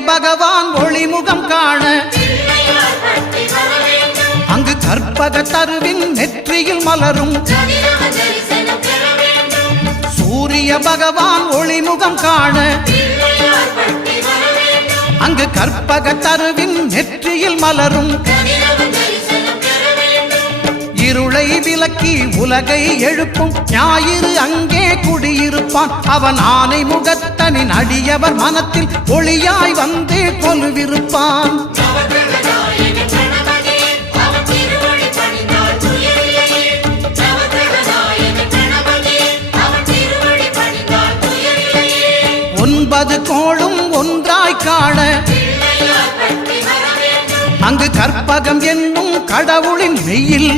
பகவான் ஒளிமுகம் காண அங்கு கற்பக தருவின் நெற்றியில் மலரும் சூரிய பகவான் ஒளிமுகம் காண அங்கு கற்பக தருவின் நெற்றியில் மலரும் இருளை விலக்கி உலகை எழுப்பும் ஞாயிறு அங்கே குடியிருப்பான் அவன் ஆனை முகத்தனின் அடியவர் மனத்தில் ஒளியாய் வந்து கொலுவிருப்பான் ஒன்பது கோளும் ஒன்றாய் காண அங்கு கற்பகம் என்னும் கடவுளின் மெய்யில்